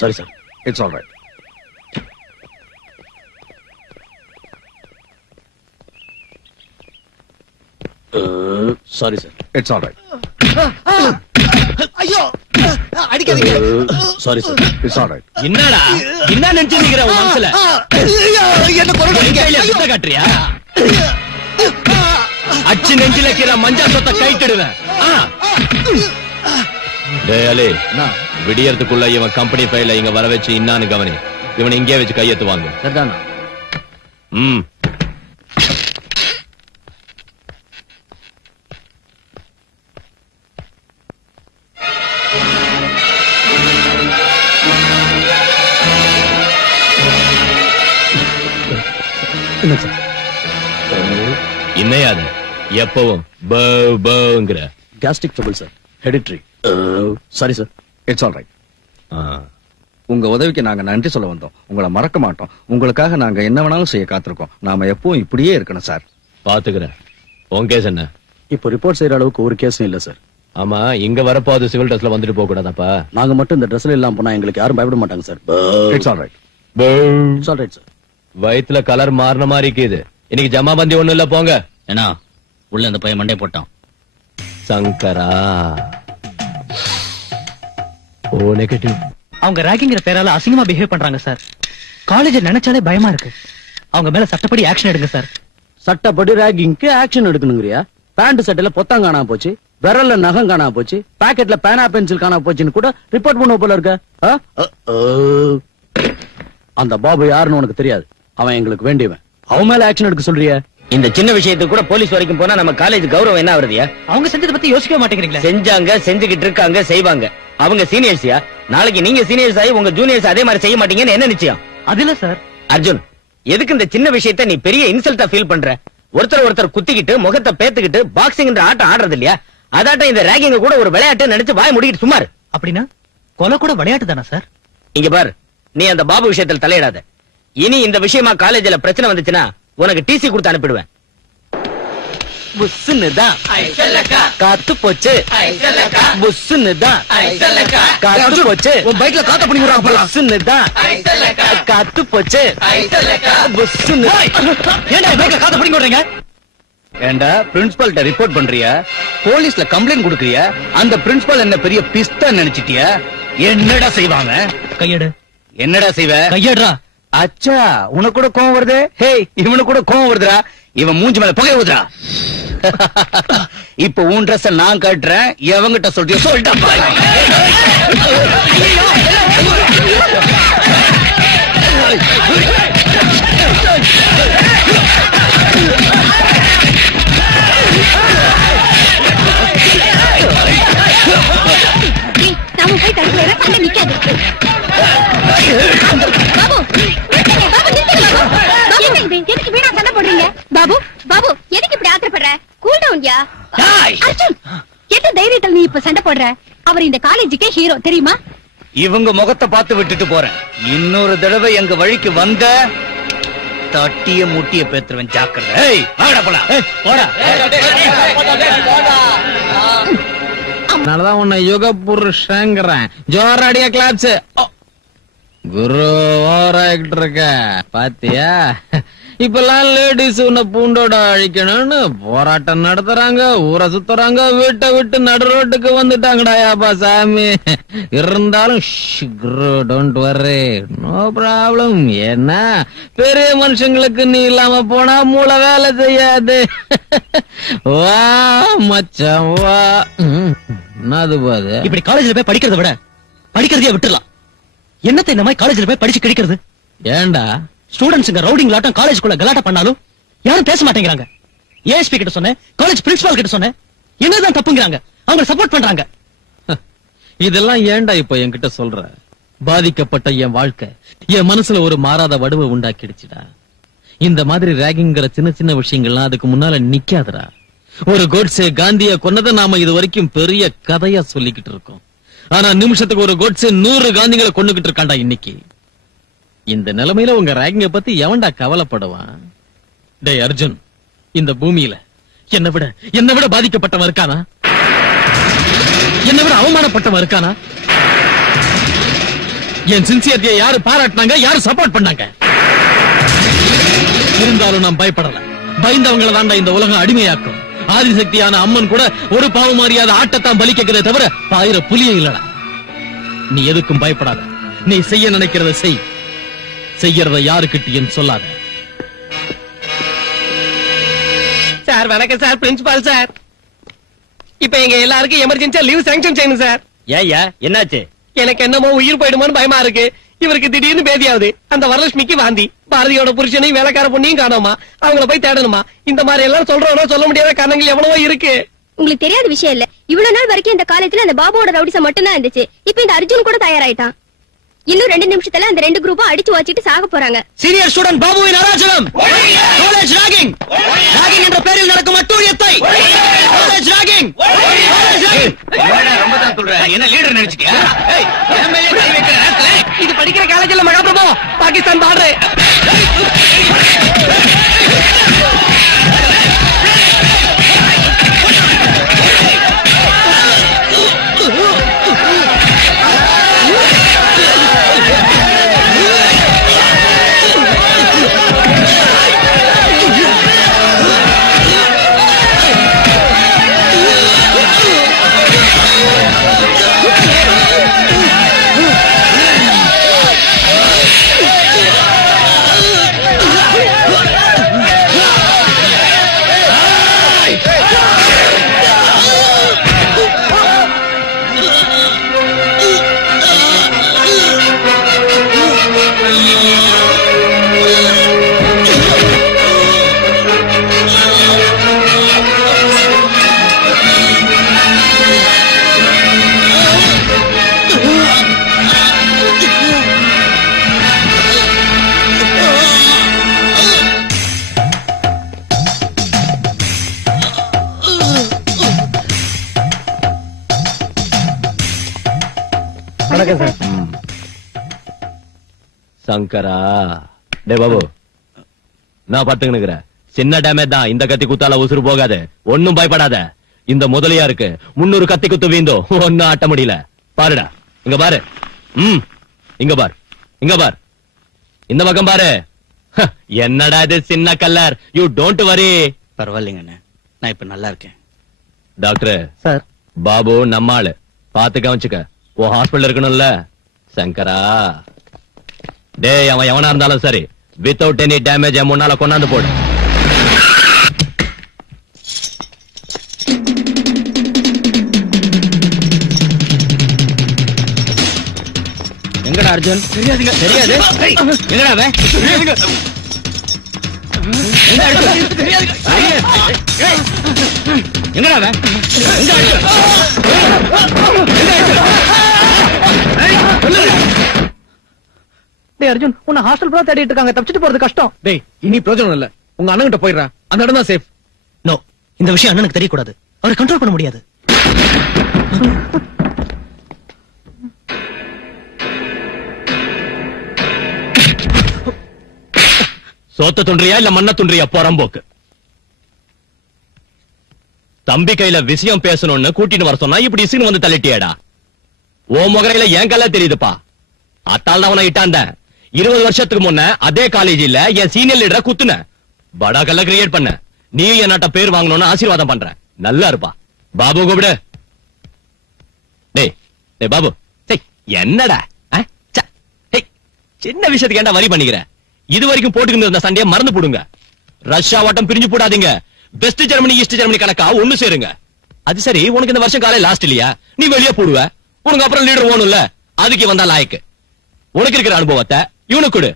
Sorry, sir. It's all right. Sorry, sir. It's all right. ஐயோ அடிக்காதீங்க. Sorry, sir. It's all right. என்னடா என்ன நினைச்சிருக்கிற உன் மனசுல? என்ன கொல்றீங்க? சுத்த காட்டுறியா? அச்சு நெஞ்சில கீற மஞ்சா சொத்த கைட்டிடுவேன். டேய் அலே, விடியறதுக்குள்ள இவன் கம்பெனி ஃபைல இங்க வர வச்சு இன்னான்னு கவனி. இவனை இங்கே வச்சு கையெழுத்துவாங்க. சரிதானா? இன்னையாது எப்பவும் பவுங்கிற Gastric trouble, sir. Hereditary. Sorry, sir. It's all right. உங்க உதவிக்கு நாங்க நன்றி சொல்ல வந்தோம். உங்களை மறக்க மாட்டோம். உங்களுக்காக நாங்க என்ன வேணாலும் செய்ய காத்திருக்கோம். நாம எப்பவும் இப்படியே இருக்கணும் சார். பாத்துக்கிறேன். உன் கேஸ் என்ன? இப்போ ரிப்போர்ட் செய்யற அளவுக்கு ஒரு கேஸும் இல்ல சார். ஆமா, இங்க வரப்போ அது சிவில் ட்ரெஸ்ல வந்துட்டு போக கூடாதாப்பா? நாங்க மட்டும் இந்த ட்ரெஸ்ல இல்லாம போனா எங்களுக்கு யாரும் பயப்பட மாட்டாங்க sir. It's all right. It's all right, sir. வயித்துல கலர் மாறின மாதிரி இருக்குது. இன்னைக்கு ஜமாபந்தி ஒண்ணும் இல்ல, போங்க. ஏன்னா உள்ள அந்த பையன் மண்டே போட்டான். சங்கரா ஓ நெகட்டிவ். அவங்க ராகிங்கிற பேரால அசிங்கமா பிஹேவ் பண்றாங்க சார். காலேஜ் நினைச்சாலே பயமா இருக்கு. அவங்க மேல சட்டப்படி ஆக்ஷன் எடுங்க சார். சட்டப்படி ராகிங்க்கு ஆக்ஷன் எடுக்கணுங்கறியா? பேண்ட் சட்டையில பொத்தம் காணா போச்சு, விரல்ல நகம் காணா போச்சு, பாக்கெட்ல பேனா பென்சில் காணா போச்சுன்னு கூட ரிப்போர்ட் பண்ண போல இருக்க. அந்த பாபு யாருன்னு உனக்கு தெரியாது. அவன் எங்களுக்கு வேண்டியவன். அவன் மேல ஆக்ஷன் எடுக்க சொல்றியா? இந்த சின்ன விஷயத்துக்கு கூட போலீஸ் வரைக்கும் போனா நம்ம காலேஜ் கௌரவம் என்ன ஆகுறதுயா? அவங்க செஞ்சதை பத்தி யோசிக்க மாட்டேங்கிறீங்களா? செஞ்சாங்க, செஞ்சுக்கிட்டு இருக்காங்க, செய்வாங்க. அவங்க சீனியர்ஸ்யா. நாளைக்கு நீங்க சீனியர்ஸ் ஆகி உங்க ஜூனியர்ஸ் அதே மாதிரி செய்ய மாட்டீங்கன்னு என்ன நிச்சயம்? அது இல்ல சார். அர்ஜுன், எதுக்கு இந்த சின்ன விஷயத்தை நீ பெரிய இன்சல்ட்டா ஃபீல் பண்ற? ஒருத்தர் குத்திக்கிட்டு முகத்தை பேத்துக்கிட்டு பாக்ஸிங் ஆட்டம் ஆடுறது இல்லையா? அதாட்டம் இந்த ராகிங்க கூட ஒரு விளையாட்டு நினைச்சு வாய் முடிக்கிட்டு சுமார். அப்படின்னா கொலை கூட விளையாட்டு தானே சார்? இங்க பார், நீ அந்த பாபு விஷயத்தில் தலையிடாத. இனி இந்த விஷயமா காலேஜ்ல பிரச்சனை வந்துச்சுன்னா உனக்கு டிசி கொடுத்து அனுப்பிடுவேன். புஸ்ஸுன்னுதான் காத்து போச்சு. புஸ்ஸுன்னுதான் காத்து போச்சு. உன் பைக்ல காத்த பண்ணி விடுறாங்க போல. புஸ்ஸுன்னுதான் காத்து போச்சு. புஸ்ஸுன்னுதான். ஏன்டா பைக்ல காத்த பண்ணி விடுறீங்க? ஏண்டா பிரின்சிபல்ட்ட ரிப்போர்ட் பண்றியா? போலீஸ்ல கம்ப்ளைண்ட் கொடுக்கறியா? அந்த பிரின்சிபல் என்ன பெரிய பிஸ்தா நினைச்சிட்டியா? என்னடா செய்வாங்க? கையெடு. என்னடா செய்வ? கையெடுறா. அச்சா, உனக்கு கூட கோவம் வருது? ஹே, இவனுக்கு கூட கோவம் வருதுடா. இவன் மூஞ்சி மேல புகை ஊதுறா. இப்ப உன் ட்ரெஸ் நான் கட்டுறேன். எவங்கிட்ட சொல்றியோ சொல்லிட்டா. நாம போய் தடுக்கிறேன். அங்க நிக்காது. பாபு, எதுக்கு வீணா சண்டை போடுறீங்க? பாபு, பாபு, எதுக்கு இப்படி ஆத்திரப்படுற? கூல் டவுன்யா. அர்ஜுன், எந்த தைரியத்தில் நீ இப்ப சண்டை போடுற? அவர் இந்த காலேஜுக்கே ஹீரோ தெரியுமா? இவங்க முகத்தை பார்த்து விட்டுட்டு போறேன். இன்னொரு தடவை எங்க வழிக்கு வந்த தட்டிய முட்டிய பேத்துருவன். ஜாக்கிரதை. ஏய், வாடா போடா. போடா. அதனாலதான் உன்னை யுக புருஷங்கிறேன். ஜோராடியா கிளாப்ஸ். குரு ஓராயிட்டு இருக்க பாத்தியா? இப்பெல்லாம் லேடிஸ் உன்னை பூண்டோட அழிக்கணும்னு போராட்டம் நடத்துறாங்க, ஊரை சுத்துறாங்க, வீட்டை விட்டு நடு ரோட்டுக்கு வந்துட்டாங்கடா யாப்பா சாமி. இருந்தாலும் டோன்ட் வர்ரி, நோ ப்ராப்ளம். ஏன்னா பெரிய மனுஷங்களுக்கு நீ இல்லாம போனா மூளை வேலை செய்யாது. வா மச்சான் வா. என்னது பாது? இப்படி காலேஜ்ல போய் படிக்கிறத விட படிக்கிறதையே விட்டுலாம். என்னத்தை இந்த மாதிரி காலேஜ்ல போய் படிச்சு கிடைக்கிறது? ஏண்டா ஸ்டூடெண்ட்ஸ்ங்க ரவுடிங் லாட்டம் காலேஜ்குள்ள கலாட்டா பண்ணாலும் யாரும் பேச மாட்டேங்கிறாங்க. ஏஎஸ்பி கிட்ட சொன்னேன், காலேஜ் பிரின்சிபால் கிட்ட சொன்னேன். என்னதான் தப்புங்கிறாங்க, அவங்க சப்போர்ட் பண்றாங்க. இதெல்லாம் ஏண்டா இப்ப என்கிட்ட சொல்ற? பாதிக்கப்பட்ட என் வாழ்க்கை என் மனசுல ஒரு மாறாத வடுவை உண்டாக்கிடுச்சுடா. இந்த மாதிரி ராகிங்கிற சின்ன சின்ன விஷயங்கள்லாம் அதுக்கு முன்னால நிக்காதடா. ஒரு கோட்ஸே காந்திய கொன்னதை நாம இது வரைக்கும் பெரிய கதையா சொல்லிக்கிட்டு இருக்கோம். ஆனா நிமிஷத்துக்கு ஒரு கோட்ஸே 100 காந்திகளை கொண்டுகிட்டு இருக்காண்டா இன்னைக்கு. இந்த நிலைமையில உங்க ராகிங்க பத்தி எவன்டா கவலைப்படுவான்? டேய் அர்ஜுன், இந்த பூமியில என்னை விட பாதிக்கப்பட்டவன் இருக்கானா? என்னை விட அவமானப்பட்டவன் இருக்கானா? என் சின்சியரிட்டியை யாரு பாராட்டினாங்க, யாரு சப்போர்ட் பண்ணாங்க? இருந்தாலும் நான் பயப்படல. பயந்தவங்களை தாண்டா இந்த உலகம் அடிமையாக்கும். ஆதிசக்தியான அம்மன் கூட ஒரு பாவம் அறியாத ஆட்டத்தான் பலிக்கிறதே தவிர பாயிர புலியே இல்லடா. நீ எதுக்கும் பயப்படாத. நீ செய்ய நினைக்கிறத செய். செய்யறத யாருக்கிட்டையும் சொல்லாத. சார் வணக்கம் சார். பிரின்சிபால் சார், இப்ப எங்க எல்லாருக்கும் எமர்ஜென்சியா லீவ் சாங்ஷன் செய்யணும் சார். ஏய்யா என்னாச்சு? எனக்கு என்னமோ உயிர் போயிடுமோன்னு பயமா இருக்கு. இவருக்கு திடீர்னு பேதியாவது. அந்த வரலட்சுமிக்கு வாந்தி. பாரதியோட புருஷனையும் வேலைக்கார பொண்ணையும் காணோமா. அவங்கள போய் தேடணுமா. இந்த மாதிரி எல்லாம் சொல்றோம்னா சொல்ல முடியாத காரணங்கள் எவ்வளவோ இருக்கு. உங்களுக்கு தெரியாத விஷயம் இல்ல. இவ்வளவு நாள் வரைக்கும் இந்த காலேஜ்ல அந்த பாபுவோட ரவுடிசம் மட்டும் தான் இருந்துச்சு. இப்ப இந்த அர்ஜுன் கூட தயாராயிட்டான். இன்னும் 2 நிமிஷத்துல அந்த 2 குரூப்பும் அடிச்சு வச்சிட்டு சாக போறாங்க. சீனியர் ஸ்டூடண்ட் பாபுவின் அராஜகம். College ragging. ராகிங் என்ற பெயரில் நடக்கும் அட்டூழியத்தை. College ragging. ரொம்ப தான் சொல்றேன். என்ன லீடர் நினைச்சிட்டியா? இது படிக்கிற காலேஜ்ல மகாபிரபு பாகிஸ்தான் பார்டர். சங்கரா, டே பாபு, நான் பத்துக்கினுக்குற சின்ன டேமேஜ் தான். இந்த கத்தி குத்தால உசுறு போகாது. ஒன்னும் பயப்படாத. இந்த முதலியா இருக்கு 300 கத்தி குத்து வீந்தோ ஒன்னும் ஆட்ட முடியல. பாருடா, இங்க பாரு. இங்க பார், இங்க பார், இந்த பக்கம் பாரு. என்னடா இது சின்ன கல்லர். You don't worry. பரவாயில்லைங்க அண்ணே, நான் இப்ப நல்லா இருக்கேன். டாக்டர் சார், பாபு நம்ம ஆளு, பாத்து கவனிச்சுக்க. ஓ ஹாஸ்பிடல் இருக்கணும்ல. சங்கரா, டேய் அவன் எவனா இருந்தாலும் சரி, வித்தவுட் எனி டேமேஜ் முன்னால கொண்டாந்து போடு. எங்கடா அர்ஜுன்? தெரியாதுங்க. தெரியாது? எங்கடா அவன்? எங்கடா அவன்? டேய் அர்ஜுன், உன்னை ஹாஸ்டல் பூரா தேடிட்டு இருக்காங்க. தப்பிச்சிட்டு போறது கஷ்டம். டேய், இனி பிரயோஜனம் இல்ல. உங்க அண்ணன் கிட்ட போயிடுறா. அந்த இடம் தான் சேஃப். நோ, இந்த விஷயம் அண்ணனுக்கு தெரியக்கூடாது. அவரை கண்ட்ரோல் பண்ண முடியாது. சோத்த துன்றியா இல்ல மண்ண துன்றியா போறம்போக்கு? தம்பி கையில விஷயம் பேசணும்னு கூட்டிட்டு வர சொன்னா இப்படி இசுன்னு வந்து தள்ளிட்டியடா. ஓ முகரையில என் கல்ல தெரியுதுப்பா. அத்தால் தான் அவனை இட்டாண்ட. 20 வருஷத்துக்கு முன்ன அதே காலேஜில என் சீனியர் லீடரை குத்துன. படா கல்ல கிரியேட் பண்ண. நீ என்னட்ட பேர் வாங்கணும்னு ஆசீர்வாதம் பண்ற. நல்லா இருப்பா. பாபு கூப்பிடு. டேய் டேய் பாபு, டேய் என்னடா சின்ன விஷயத்துக்கு ஏன்டா வரி பண்ணிக்கிற? இது வரைக்கும் போட்டுக்கிட்டு இருந்த சண்டையை மறந்து போடுங்க. ரஷ்யா ஓட்டம் பிரிஞ்சு போடாதீங்க. வெஸ்ட் ஜெர்மனி ஈஸ்ட் ஜெர்மனி கணக்கா ஒண்ணு சேருங்க. அது சரி, உனக்கு இந்த வருஷம் காலை லாஸ்ட் இல்லையா? நீ வெளியே போடுவ. உனக்கு அப்புறம் லீடர் ஓணும்ல. அதுக்கு வந்தா லாய்க்கு. உனக்கு இருக்கிற அனுபவத்தை இவனுக்கு கொடு.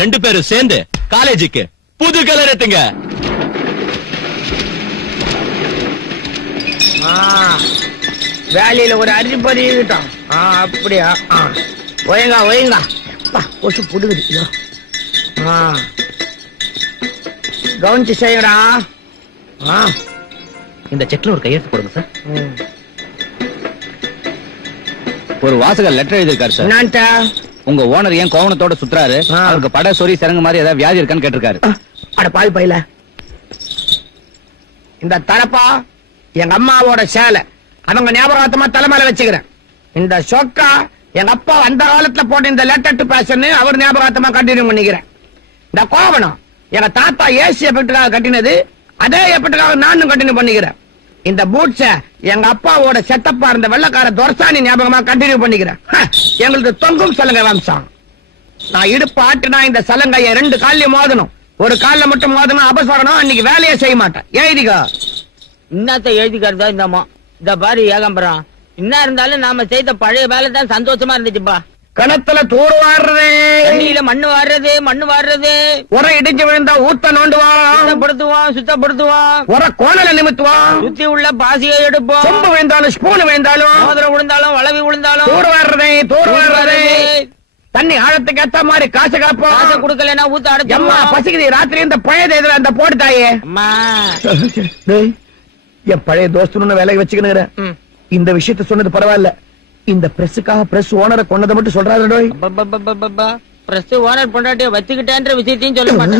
2 பேரும் சேர்ந்து காலேஜுக்கு புது கலர் எடுத்துங்க. வேலையில ஒரு அரிசி பதிட்டான். அப்படியா? ஒயங்கா ஒயங்கா கொசு புடுகுது. கவனிச்சு செய்யடா. இந்த செக்ல ஒரு கையெழுத்து போடுங்க சார். ஒரு வாசகர் லெட்டர் எழுதிருக்காரு சார். என்னன்ட்ட? உங்க ஓனர் ஏன் கோவணத்தோட சுத்துறாரு? அவருக்கு பட சொறி சரங்கு மாதிரி ஏதாவது வியாதி இருக்கான்னு கேட்டிருக்காரு. அட பாவி பையில, இந்த தலப்பா எங்க அம்மாவோட சேலை அவங்க ஞாபகார்த்தமா தலைமையில வச்சுக்கிறேன். இந்த சொக்கா எங்க அப்பா அந்த காலத்துல போட்ட இந்த லெட்டர் டு பேஷன் அவர் ஞாபகார்த்தமா கண்டினியூ பண்ணிக்கிறேன். இந்த கோவணம் எங்க தாத்தா ஏசி எஃபெக்டுக்காக கட்டினது, அதே எஃபெக்டுக்காக நானும் கண்டினியூ பண்ணிக்கிறேன். இந்த பூட்ஸ எங்க அப்பாவோட செத்தப்பா இருந்த வெள்ளக்கார துரசாணி ஞாபகமா கண்டினியூ பண்ணிக்கிறேன். எங்களுக்கு தொங்கும் சலங்கை வம்சம். நான் இடுப்பு ஆட்டுனா இந்த சலங்கைய 2 கால்லயும் மோதணும். ஒரு கால்ல மட்டும் மோதணும் அபசரணும். அன்னைக்கு வேலையே செய்ய மாட்டேன். எழுதிக்கோ. இன்னத்த எழுதிக்கிறதா இந்தம்மா. இந்த பாரு ஏகம்பரம், என்ன இருந்தாலும் நாம செய்த பழைய வேலை தான் சந்தோஷமா இருந்துச்சுப்பா. கணத்துல தூர் வாடுறது, தண்ணியில மண்ணு வாடுறது, உர இடிஞ்சு விழுந்தா ஊத்த நோண்டுவான், சுத்தப்படுத்துவான், உர கோணல நிமித்துவான், சுத்தி உள்ள பாசியை எடுப்போம், சொம்பு விழுந்தாலும் ஸ்பூன் விழுந்தாலும், மோதிரம் விழுந்தாலும் வளவி விழுந்தாலும், தூர் வாடுறது, தண்ணி ஆழத்துக்கு ஏத்த மாதிரி காசு காப்போம். காசை குடுக்கலன்னா ஊத்த அடைச்சு. அம்மா பசிக்குது, ராத்திரி இந்த பழைய இதுல அந்த போட்டு தாயே. அம்மா என் பழைய தோஸ்து வேலைக்கு வச்சுக்கணும். இந்த விஷயத்த சொன்னது பரவாயில்ல. இந்த பிரஸுக்காக பிரஸ் ஓனரை கொண்டதை மட்டும் சொல்றாரு. பிரஸ் ஓனர் பொண்டாட்டிய வச்சுக்கிட்டேன்ற விஷயத்தையும் சொல்ல மாட்டேன்.